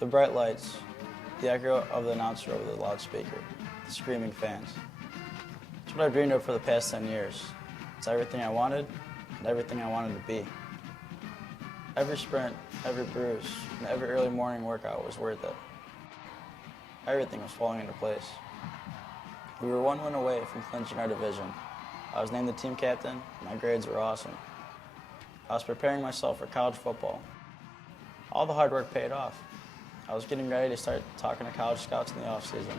The bright lights, the echo of the announcer over the loudspeaker, the screaming fans. It's what I've dreamed of for the past 10 years. It's everything I wanted and everything I wanted to be. Every sprint, every bruise, and every early morning workout was worth it. Everything was falling into place. We were one win away from clinching our division. I was named the team captain, and my grades were awesome. I was preparing myself for college football. All the hard work paid off. I was getting ready to start talking to college scouts in the offseason.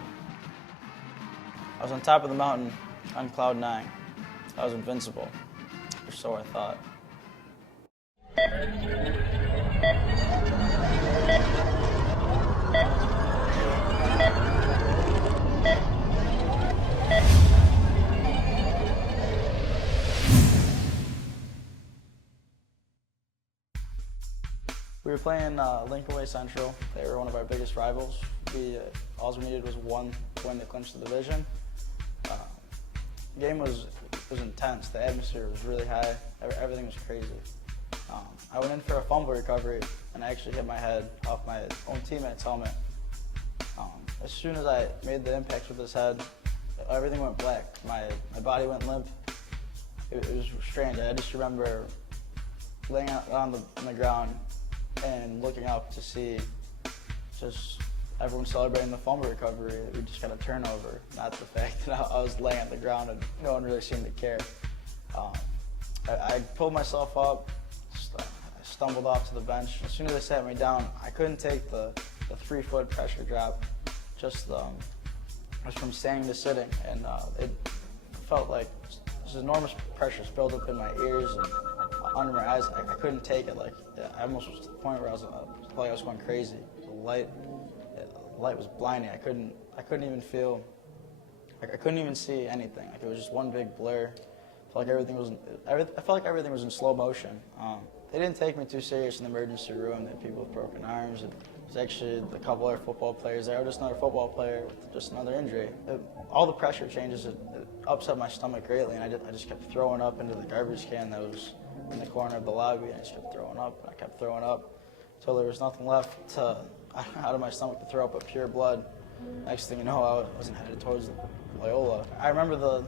I was on top of the mountain on cloud 9. I was invincible, or so I thought. We were playing Lincoln Way Central. They were one of our biggest rivals. All we needed was one win to clinch the division. The game was intense. The atmosphere was really high. Everything was crazy. I went in for a fumble recovery, and I actually hit my head off my own teammate's helmet. As soon as I made the impact with his head, everything went black. My body went limp. It was strange. I just remember laying on the ground and looking up to see just everyone celebrating the fumble recovery. We just got a turnover, not the fact that I was laying on the ground and no one really seemed to care. I pulled myself up, I stumbled off to the bench. As soon as they sat me down, I couldn't take the 3-foot pressure drop, just from standing to sitting, and it felt like this enormous pressure built up in my ears and under my eyes. I couldn't take it. I almost was to the point where I was going crazy. The light was blinding. I couldn't even feel. I couldn't even see anything. It was just one big blur. I felt like everything was in slow motion. They didn't take me too serious in the emergency room. They had people with broken arms. And it was actually a couple other football players there. I was just another football player with just another injury. All the pressure changes, it upset my stomach greatly, and I just kept throwing up into the garbage can that was in the corner of the lobby. I just kept throwing up, and I kept throwing up until there was nothing left out of my stomach to throw up but pure blood. Next thing you know, I was headed towards Loyola. I remember the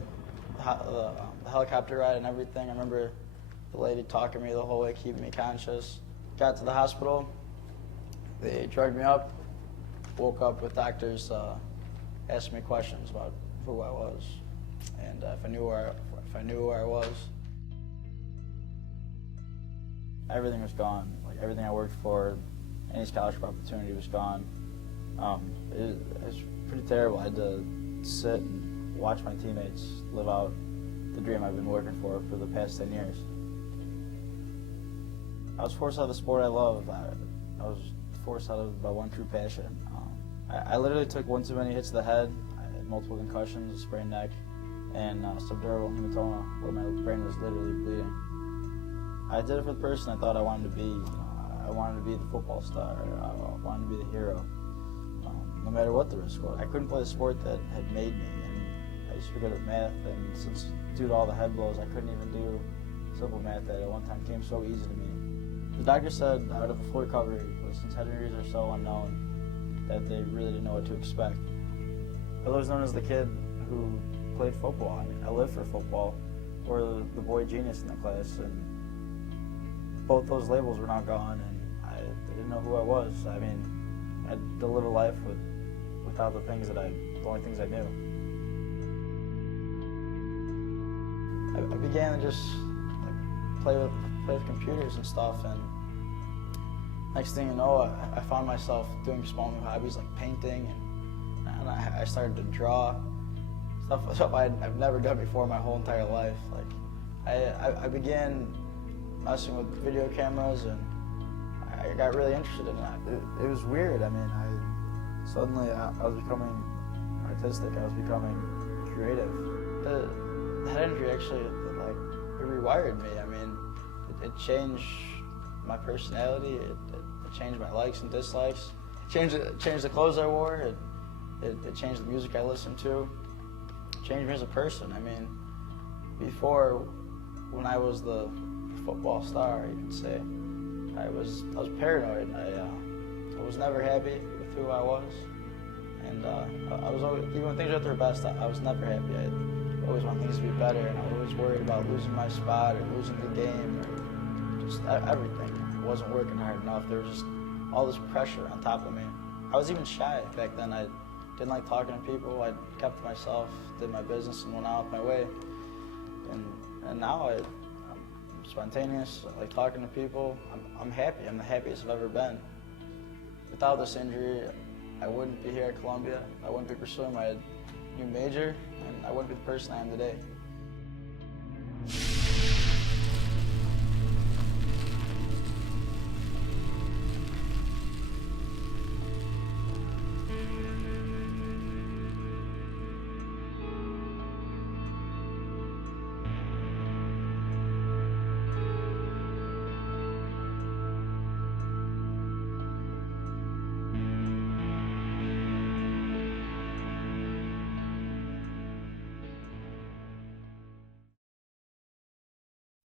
helicopter ride and everything. I remember the lady talking to me the whole way, keeping me conscious. Got to the hospital. They drugged me up. Woke up with doctors asking me questions about who I was and if I knew where I was. Everything was gone. Everything I worked for, any scholarship opportunity was gone. It was pretty terrible. I had to sit and watch my teammates live out the dream I've been working for the past 10 years. I was forced out of the sport I love. I was forced out of my one true passion. I literally took one too many hits to the head. I had multiple concussions, a sprained neck, and subdural hematoma, where my brain was literally bleeding. I did it for the person I thought I wanted to be. I wanted to be the football star. I wanted to be the hero, no matter what the risk was. I couldn't play the sport that had made me, and I used to be good at math, and since due to all the head blows, I couldn't even do simple math that at one time came so easy to me. The doctor said I would have a full recovery, but since head injuries are so unknown, that they really didn't know what to expect. I was known as the kid who played football. I mean, I lived for football, or the boy genius in the class, and both those labels were now gone, and they didn't know who I was. I mean, I had to live a life without the only things I knew. I began to just play with computers and stuff, and next thing you know, I found myself doing small new hobbies like painting, and I started to draw stuff I've never done before my whole entire life. I began messing with video cameras, and I got really interested in that. It was weird. I mean, suddenly I was becoming artistic. I was becoming creative. The head injury actually, it rewired me. I mean, it changed my personality. It changed my likes and dislikes. It changed the clothes I wore. It changed the music I listened to. It changed me as a person. I mean, before, when I was the football star, you could say, I was paranoid. I was never happy with who I was, and I was always, even when things were at their best, I was never happy. I always want things to be better, and I was always worried about losing my spot or losing the game or just everything. I wasn't working hard enough. There was just all this pressure on top of me. I was even shy back then. I didn't like talking to people. I kept to myself, did my business, and went out my way. And now I'm spontaneous. I like talking to people. I'm happy. I'm the happiest I've ever been. Without this injury, I wouldn't be here at Columbia. I wouldn't be pursuing my new major, and I wouldn't be the person I am today.